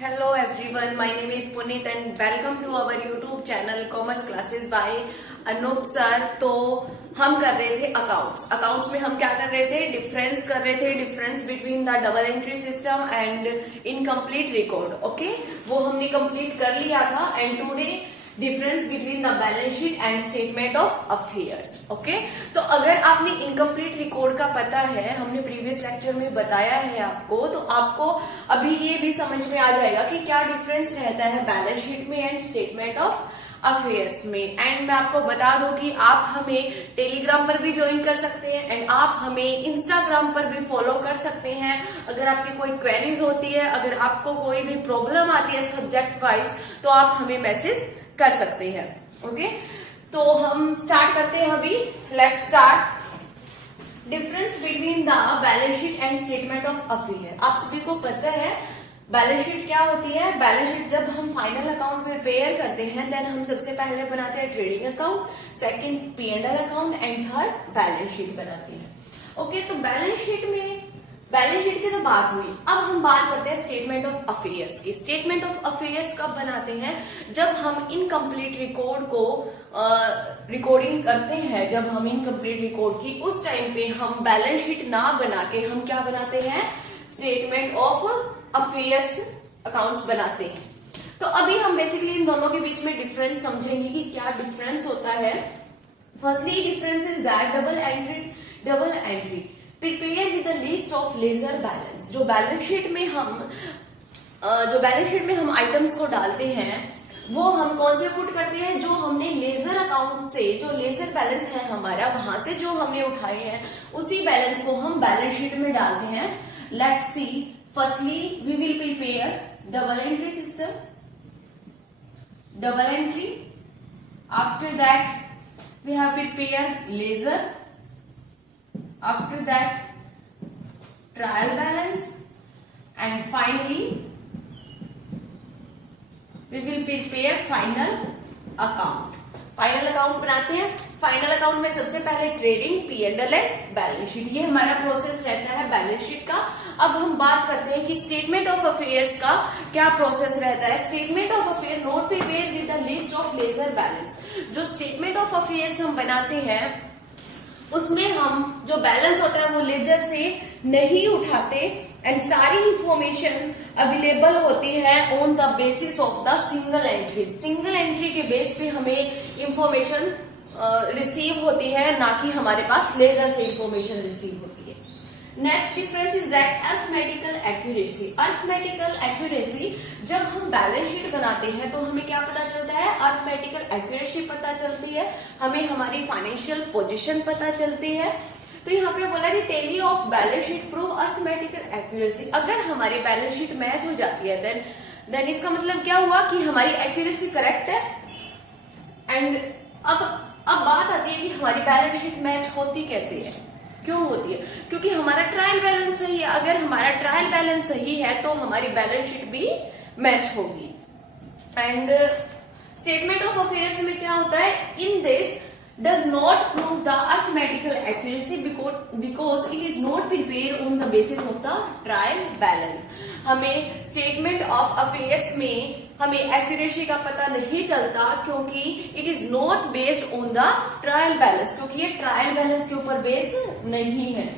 Hello everyone, my name is Puneet and welcome to our YouTube channel Commerce Classes by Anoop sir. तो हम कर रहे थे accounts में हम क्या कर रहे थे, difference between the double entry system and incomplete record. Okay, वो हमने कंप्लीट कर लिया था। And today difference between the balance sheet and statement of affairs. Okay, तो अगर आपने इनकम्प्लीट रिकॉर्ड का पता है, हमने प्रीवियस लेक्चर में बताया है आपको, तो आपको अभी ये भी समझ में आ जाएगा कि क्या डिफरेंस रहता है बैलेंस शीट में एंड स्टेटमेंट ऑफ अफेयर्स में। एंड मैं आपको बता दूं कि आप हमें टेलीग्राम पर भी ज्वाइन कर सकते हैं एंड आप हमें इंस्टाग्राम पर भी फॉलो कर सकते हैं। अगर आपकी कोई क्वेरीज होती है, अगर आपको कोई भी प्रॉब्लम आती है सब्जेक्ट वाइज, तो आप हमें मैसेज कर सकते हैं। ओके, तो हम स्टार्ट करते हैं अभी। Let's start. Difference between the balance sheet and statement of affair. आप सभी को पता है बैलेंस शीट क्या होती है। बैलेंस शीट जब हम फाइनल अकाउंट प्रिपेयर करते हैं, देन हम सबसे पहले बनाते हैं trading account, second P&L account and third balance sheet बनाते हैं। ओके, तो बैलेंस शीट की तो बात हुई। अब हम बात करते हैं स्टेटमेंट ऑफ अफेयर्स की। स्टेटमेंट ऑफ अफेयर्स कब बनाते हैं? जब हम इनकम्प्लीट रिकॉर्ड को रिकॉर्डिंग करते हैं, जब हम इनकम्प्लीट रिकॉर्ड की, उस टाइम पे हम बैलेंस शीट ना बना के हम क्या बनाते हैं, स्टेटमेंट ऑफ अफेयर्स अकाउंट्स बनाते हैं। तो अभी हम बेसिकली इन दोनों के बीच में डिफरेंस समझेंगे कि क्या डिफरेंस होता है। Firstly difference is that double entry prepare with the list of ledger balance. जो बैलेंस शीट में हम आइटम्स को डालते हैं, वो हम कौन से पुट करते हैं, जो हमने लेजर अकाउंट से, जो लेजर बैलेंस है हमारा, वहां से जो हमने उठाए हैं, उसी बैलेंस को हम बैलेंस शीट में डालते हैं। Let's see, firstly we will prepare double entry system, double entry. After that we have prepare ledger, after that trial balance, and finally we will prepare final account। Final account बनाते हैं। Final account में सबसे पहले trading, P&L and balance sheet, ये हमारा process रहता है balance sheet का। अब हम बात करते हैं कि स्टेटमेंट ऑफ अफेयर्स का क्या प्रोसेस रहता है। Statement of affair note prepare with the list of ledger balance. जो स्टेटमेंट ऑफ अफेयर्स हम बनाते हैं, उसमें हम जो बैलेंस होता है वो लेजर से नहीं उठाते एंड सारी इंफॉर्मेशन अवेलेबल होती है on the basis of the single entry. Single entry के बेस पे हमें इंफॉर्मेशन रिसीव होती है, ना कि हमारे पास लेजर से इंफॉर्मेशन रिसीव होती है। Next difference is that arithmetical accuracy. Arithmetical accuracy, जब हम बैलेंस शीट बनाते हैं तो हमें क्या पता चलता है, अर्थमेटिकल एक्यूरेसी पता चलती है, हमें हमारी फाइनेंशियल पोजीशन पता चलती है। तो यहाँ पे बोला कि tally of balance sheet prove arithmetical accuracy. अगर हमारी बैलेंस शीट मैच हो जाती है, देन इसका मतलब क्या हुआ कि हमारी एक्यूरेसी करेक्ट है। एंड अब बात आती है कि हमारी बैलेंस शीट मैच होती कैसे है, क्यों होती है? क्योंकि हमारा ट्रायल बैलेंस सही है। अगर हमारा ट्रायल बैलेंस सही है तो हमारी बैलेंस शीट भी मैच होगी। एंड स्टेटमेंट ऑफ अफेयर्स में क्या होता है, in this does not prove the arithmetical accuracy because it is not prepared on the basis of the trial balance। हमें स्टेटमेंट ऑफ अफेयर्स में हमें एक्यूरेसी का पता नहीं चलता क्योंकि it is not based on the trial balance, क्योंकि ये ट्रायल बैलेंस के ऊपर बेस नहीं है।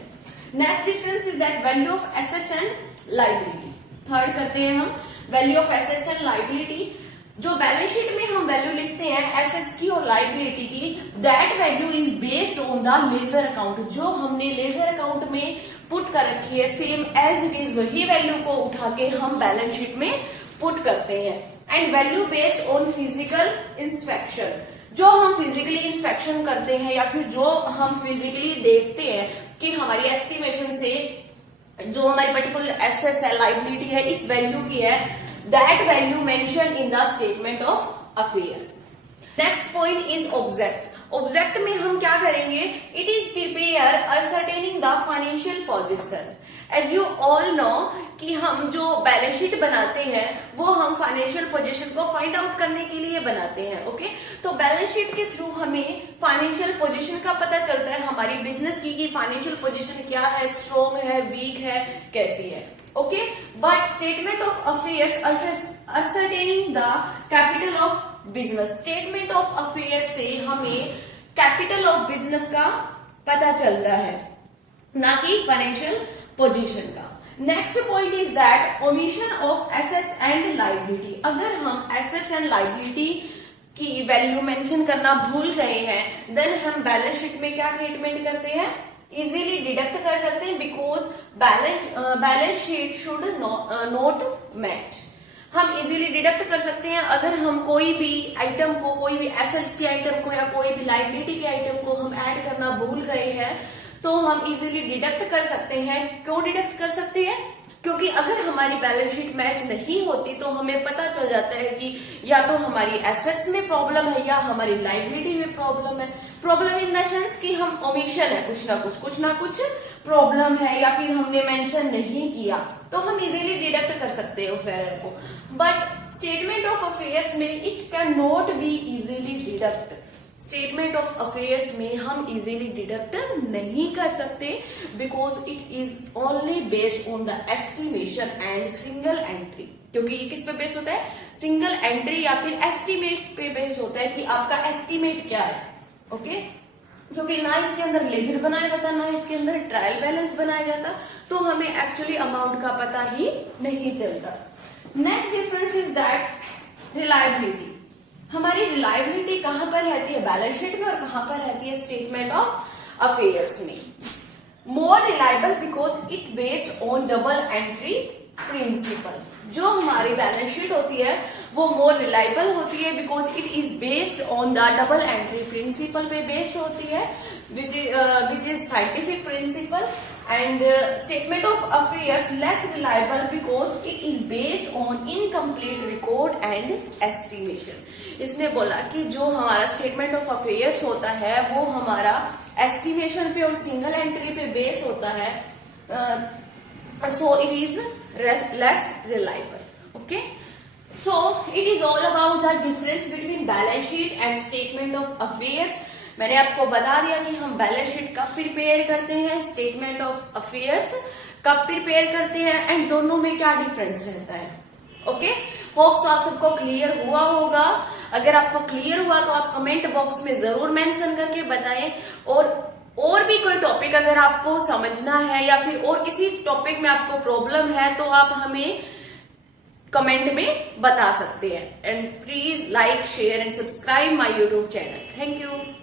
Next difference is that value of assets and liability. Third करते हैं हम value of assets and liability. जो बैलेंस शीट में हम वैल्यू लिखते हैं एसेट्स की और लाइबिलिटी की, that value is based on the ledger account. जो हमने लेजर अकाउंट में पुट कर रखी है, सेम एज इट इज वही वैल्यू को उठा के हम बैलेंस शीट में पुट करते हैं। And value based on physical inspection. जो हम फिजिकली इंस्पेक्शन करते हैं या फिर जो हम फिजिकली देखते हैं कि हमारी एस्टिमेशन से जो हमारी पर्टिकुलर एसेट्स है, लाइबिलिटी है, इस वैल्यू की है, that value mentioned in the statement of affairs। next point is object में हम क्या करेंगे, it is prepare ascertaining the financial position। as you all know कि हम जो बैलेंस शीट बनाते हैं वो हम फाइनेंशियल पोजीशन को फाइंड आउट करने के लिए बनाते हैं। ओके, तो बैलेंस शीट के थ्रू हमें फाइनेंशियल पोजीशन का पता चलता है, हमारी बिजनेस की फाइनेंशियल पोजीशन क्या है, स्ट्रॉन्ग है, वीक है, कैसी है। Okay, but statement of affairs ascertaining the capital of business, statement of affairs से हमें कैपिटल ऑफ बिजनेस का पता चलता है, ना कि फाइनेंशियल पोजीशन का। Next point is that omission of assets and liability. अगर हम एसेट्स एंड लायबिलिटी की वैल्यू मेंशन करना भूल गए हैं, देन हम बैलेंस शीट में क्या ट्रीटमेंट करते हैं, इजीली डिडक्ट कर सकते हैं, because balance sheet should not match. हम इजीली डिडक्ट कर सकते हैं अगर हम कोई भी आइटम को, कोई भी एसेट्स की आइटम को या कोई भी लायबिलिटी के आइटम को हम ऐड करना भूल गए हैं, तो हम इजीली डिडक्ट कर सकते हैं। क्यों डिडक्ट कर सकते हैं, क्योंकि अगर हमारी बैलेंस शीट मैच नहीं होती तो हमें पता चल जाता है कि या तो हमारी एसेट्स में प्रॉब्लम है या हमारी लायबिलिटी में प्रॉब्लम है। प्रॉब्लम इन द सेंस कि हम ओमिशन है, कुछ ना कुछ प्रॉब्लम है, या फिर हमने मेंशन नहीं किया, तो हम इजीली डिडक्ट कर सकते हैं उस एरर को। बट स्टेटमेंट ऑफ अफेयर्स में it can not be easily deduct. Statement of affairs में हम इजीली डिडक्ट नहीं कर सकते, because it is only based on the estimation and single entry. क्योंकि ये किस पे बेस होता है, सिंगल एंट्री या फिर एस्टिमेट पे बेस होता है कि आपका एस्टिमेट क्या है। ओके, क्योंकि ना इसके अंदर लेजर बनाया जाता, ना इसके अंदर ट्रायल बैलेंस बनाया जाता, तो हमें एक्चुअली अमाउंट का पता ही नहीं चलता। Next difference is that reliability. हमारी रिलायबिलिटी कहां पर रहती है, बैलेंस शीट में, और कहां पर रहती है, स्टेटमेंट ऑफ अफेयर्स में। More reliable because it based on double entry principle. जो हमारी बैलेंस शीट होती है वो मोर रिलायबल होती है because it is based on the double entry principle पे बेस्ड होती है, which is scientific principle. And statement of affairs less reliable because it is based on incomplete record and estimation. इसने बोला कि जो हमारा स्टेटमेंट ऑफ अफेयर्स होता है वो हमारा एस्टिमेशन पे और सिंगल एंट्री पे बेस होता है, so it is less reliable. Okay, so it is all about the difference between balance sheet and statement of affairs. मैंने आपको बता दिया कि हम बैलेंस शीट कब प्रिपेयर करते हैं, स्टेटमेंट ऑफ अफेयर्स कब प्रिपेयर करते हैं, एंड दोनों में क्या डिफरेंस रहता है। ओके, होप्स आप सबको क्लियर हुआ होगा। अगर आपको क्लियर हुआ तो आप कमेंट बॉक्स में जरूर मेंशन करके बताएं, और भी कोई टॉपिक अगर आपको समझना है या फिर और किसी टॉपिक में आपको प्रॉब्लम है तो आप हमें कमेंट में बता सकते हैं। And please like, share and subscribe my YouTube channel. Thank you.